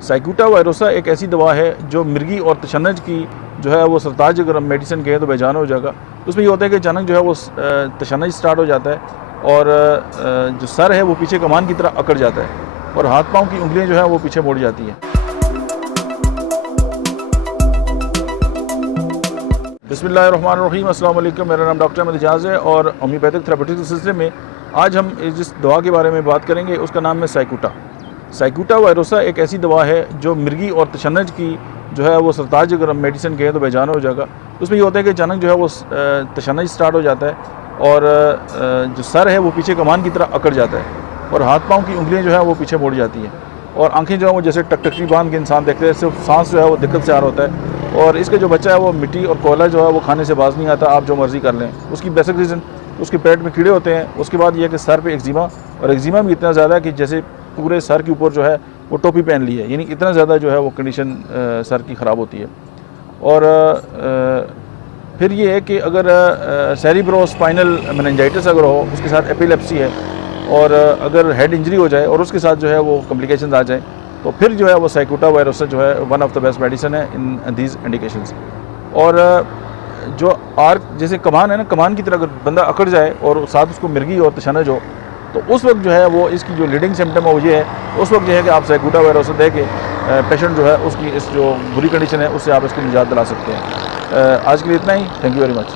साइक्यूटा वायरोसा एक ऐसी दवा है जो मिर्गी और तशन्नुज की जो है वो सरताज अगर हम मेडिसिन कहें तो बेजान हो जाएगा। उसमें ये होता है कि अचानक जो है वो तशन्नुज स्टार्ट हो जाता है और जो सर है वो पीछे कमान की तरह अकड़ जाता है और हाथ पाँव की उंगलियां जो है वो पीछे मुड़ जाती हैं। बिस्मिल्लाहिर्रहमानिर्रहीम, अस्सलाम वालेकुम। मेरा नाम डॉक्टर अहमद इजाज़ है और होम्योपैथिक थेरेपेटिक्स के सिलसिले में आज हम जिस दवा के बारे में बात करेंगे उसका नाम है साइक्यूटा। साइक्यूटा वायरोसा एक ऐसी दवा है जो मिर्गी और तशन्नुज की जो है वो सरताज अगर हम मेडिसिन कहें तो बेजान हो जाएगा। उसमें ये होता है कि अचानक जो है वो तशन्नुज स्टार्ट हो जाता है और जो सर है वो पीछे कमान की तरह अकड़ जाता है और हाथ पाँव की उंगलियां जो है वो पीछे मुड़ जाती हैं और आंखें जो है वो जैसे टकटकी बांध के इंसान देखते हैं, सिर्फ सांस जो है वो दिक्कत से आ रहा होता है। और इसका जो बच्चा है वो मिट्टी और कोयला जो है वो खाने से बाज नहीं आता, आप जो मर्ज़ी कर लें। उसकी बेसिक रीज़न उसके पेट में कीड़े होते हैं। उसके बाद ये है कि सर पे एक्जिमा, और एक्जिमा भी इतना ज़्यादा है कि जैसे पूरे सर के ऊपर जो है वो टोपी पहन ली है, यानी इतना ज़्यादा जो है वो कंडीशन सर की ख़राब होती है। और फिर ये है कि अगर सेरिब्रोस्पाइनल मेनिंजाइटिस अगर हो, उसके साथ एपिलेप्सी है और अगर हेड इंजरी हो जाए और उसके साथ जो है वो कॉम्प्लिकेशंस आ जाए तो फिर जो है वो साइक्यूटा वायरोसा जो है one of the best medicine है इन दीज इंडिकेशंस। और जो आर्क जैसे कमान है ना, कमान की तरह अगर बंदा अकड़ जाए और साथ उसको मिर्गी और तशन्नुज हो तो उस वक्त जो है वो इसकी जो लीडिंग सिम्टम है वो ये है, उस वक्त जो है कि आप साइक्यूटा वायरोसा दे के पेशेंट जो है उसकी इस जो बुरी कंडीशन है उससे आप इसको निजात दिला सकते हैं। आज के लिए इतना ही। Thank you very much.